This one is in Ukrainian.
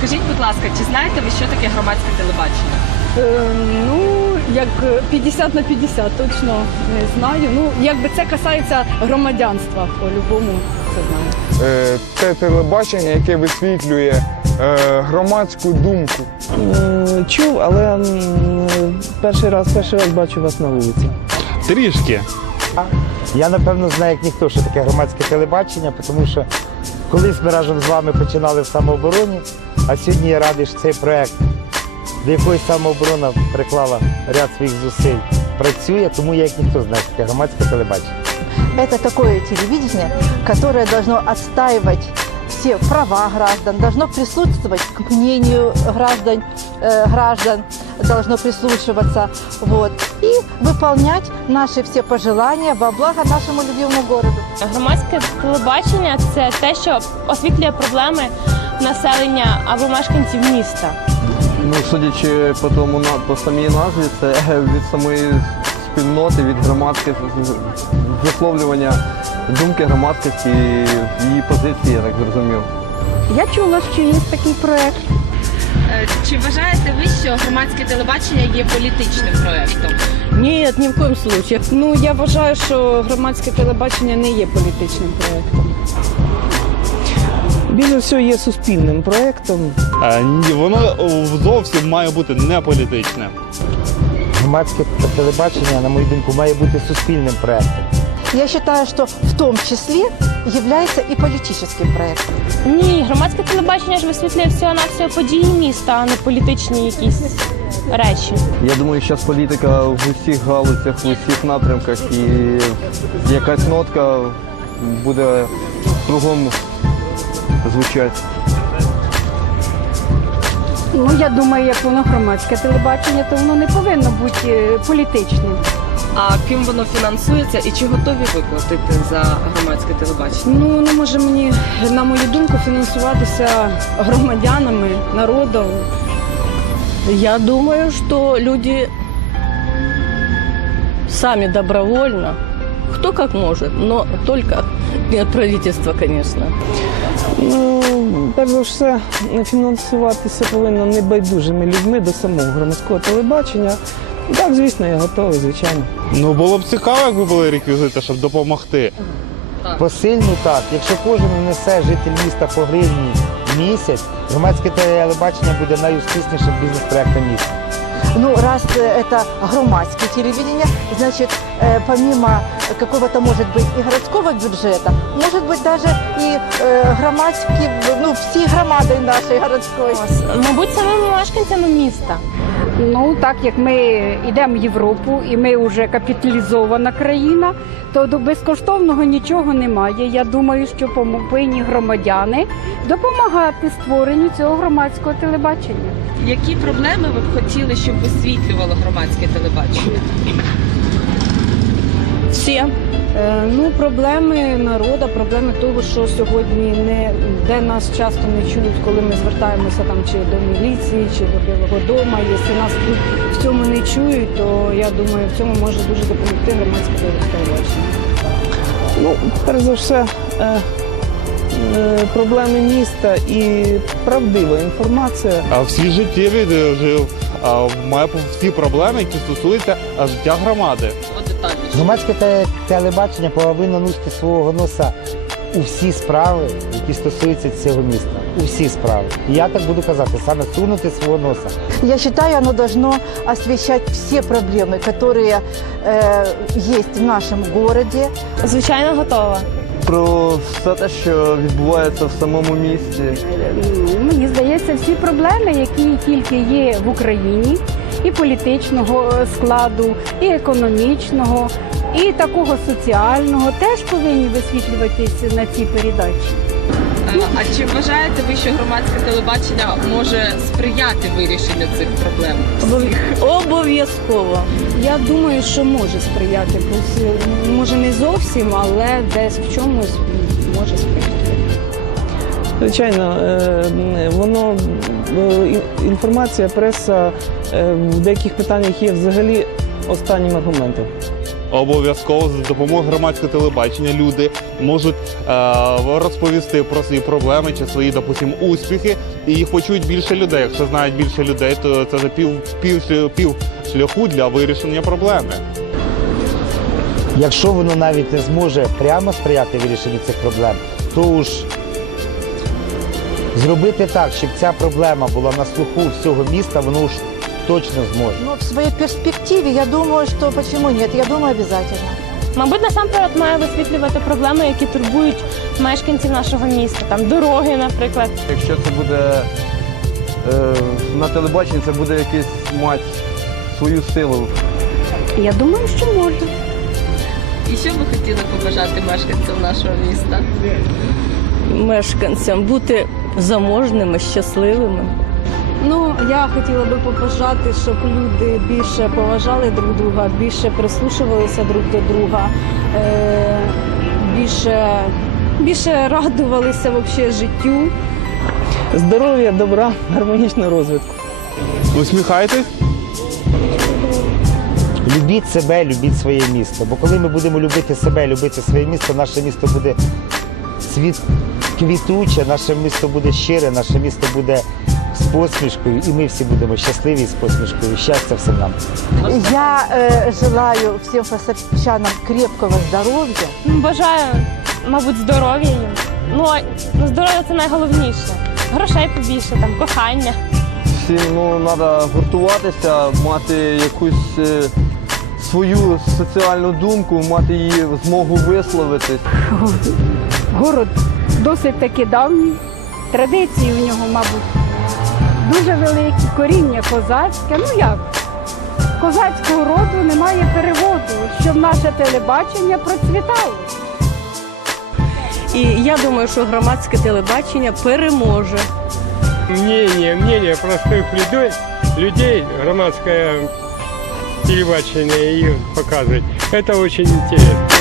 Скажіть, будь ласка, чи знаєте ви, що таке громадське телебачення? Е, ну, як 50 на 50, точно не знаю. Ну, якби це касається громадянства, по-любому це знаю. Е, Те телебачення, яке висвітлює е, громадську думку. М, Чув, але м, перший раз, перший раз бачу вас на вулиці. Трішки. Я напевно знаю, як ніхто, що таке громадське телебачення, тому що колись ми разом з вами починали в самообороні, а сьогодні я радий, що цей проект, до якої самооборона приклала ряд своїх зусиль, працює, тому я як ніхто знаю, що таке громадське телебачення. Это такое телевидение, которое должно отстаивать все права граждан, должно прислушивать к мнению граждан, э, граждан должно прислушиваться, вот, и выполнять наши все пожелания во благо нашему любимому городу. Громадське телебачення це те, що освітлює проблеми населення або мешканців міста. Ну, судячи по тому на по самій назві, це від самої спільноти, від громадських висловлювання думки громадськості, її позиції, я так зрозумів. Я чула, що є такий проект. Е, Чи вважаєте ви, що громадське телебачення є політичним проєктом? Ні, ні в коєму случаю. Ну, я вважаю, що громадське телебачення не є політичним проектом. Більше всього є суспільним проєктом. Е, ні, Воно зовсім має бути не політичне. Громадське телебачення, на мою думку, має бути суспільним проектом. Я считаю, что в том числе является и политическим проектом. Ні, громадське телебачення ж висвітлює всього на всього події міста, а не політичні якісь речі. Я думаю, зараз політика в усіх галузях, в усіх напрямках і якась нотка буде кругом звучати. Ну, я думаю, як воно громадське телебачення, то воно не повинно бути е, політичним. А ким воно фінансується і чи готові ви платити за громадське телебачення? Ну, не може мені, на мою думку, фінансуватися громадянами, народом. Я думаю, что люди сами добровольно, кто как может, но только не от правительства, конечно. Ну, перш за все, фінансуватися повинно небайдужими людьми до самого громадського телебачення. Так, звісно, я готовий, звичайно. Ну було б цікаво, якби були реквізити, щоб допомогти. Посильно так, якщо кожен внесе житель міста по гривні в місяць, громадське телебачення буде найуспішнішим бізнес-проектом міста. Ну, раз э, это громадское телевидение, значит, э, помимо какого-то, может быть, и городского бюджета, может быть, даже и э, громадский, ну, всей громадой нашей городской. Мабуть, самими мешканцями міста. Ну, так як ми йдемо в Європу і ми вже капіталізована країна, то до безкоштовного нічого немає. Я думаю, що повинні громадяни допомагати створенню цього громадського телебачення. Які проблеми ви б хотіли, щоб висвітлювало громадське телебачення? Все. Е, ну, проблеми народу, проблеми того, що сьогодні не де нас часто не чують, коли ми звертаємося там чи до міліції, чи до Білого дому. Якщо нас тут в цьому не чують, то я думаю, в цьому може дуже допомогти громадське телебачення. Ну, перш за все, е, е, проблеми міста і правдива інформація. А всі життєві жив, а має всі проблеми, які стосуються життя громади. От детальніше. Громадське те- телебачення повинно носити свого носа у всі справи, які стосуються цього міста. У всі справи. І я так буду казати, саме сунути свого носа. Я считаю, оно должно освещать все проблемы, которые э, есть в нашем городе. Звичайно, готова. Про все те, що відбувається в самому місті. Ну, Мені здається, всі проблеми, які тільки є в Україні, і політичного е, складу, і економічного, і такого соціального, теж повинні висвітлюватися на цій передачі. А чи вважаєте ви, що громадське телебачення може сприяти вирішенню цих проблем? Обов'язково. Я думаю, що може сприяти, може не зовсім, але десь в чомусь може сприяти. Звичайно, е, воно е, інформація, преса е, в деяких питаннях є взагалі останнім аргументом. Обов'язково за допомогою громадського телебачення люди можуть е, розповісти про свої проблеми чи свої, допустим, успіхи, і їх почують більше людей. Якщо знають більше людей, то це за пів, пів, пів шляху для вирішення проблеми. Якщо воно навіть не зможе прямо сприяти вирішенню цих проблем, то уж зробити так, щоб ця проблема була на слуху всього міста, воно уж точно зможе. Но в своей перспективе я думаю, что почему нет, я думаю обязательно. Мабуть, насамперед має висвітлювати проблеми, які турбують мешканців нашого міста, там дороги, наприклад. Якщо це буде е, на телебаченні, це буде якийсь мати свою силу. Я думаю, що може. І що ви хотіли побажати мешканцям нашого міста? Мешканцям бути заможними, щасливими. Ну, я хотіла би побажати, щоб люди більше поважали друг друга, більше прислушувалися друг до друга, е- більше, більше радувалися вообще життю. Здоров'я, добра, гармонічного розвитку. Усміхайтесь. Любіть себе, любіть своє місто. Бо коли ми будемо любити себе, любити своє місто, наше місто буде світ квітуче, наше місто буде щире, наше місто буде з посмішкою, і ми всі будемо щасливі з посмішкою. Щастя всім нам. Я э, желаю всем фасовчанам крепкого здоровья, Бажаю, мабуть, здоров'я їм. Ну, здоров'я це найголовніше. Грошей побільше, там, кохання. Всім ну, треба гуртуватися, мати якусь е, свою соціальну думку, мати її змогу висловитись. Город досить таки давній, традиції в нього, мабуть, дуже великі, коріння козацьке. Ну як? Козацького роду немає переводу, щоб наше телебачення процвітало. І я думаю, що громадське телебачення переможе. мнение, мнение простых людей, людей громадское телебачение и показывать. Это очень интересно.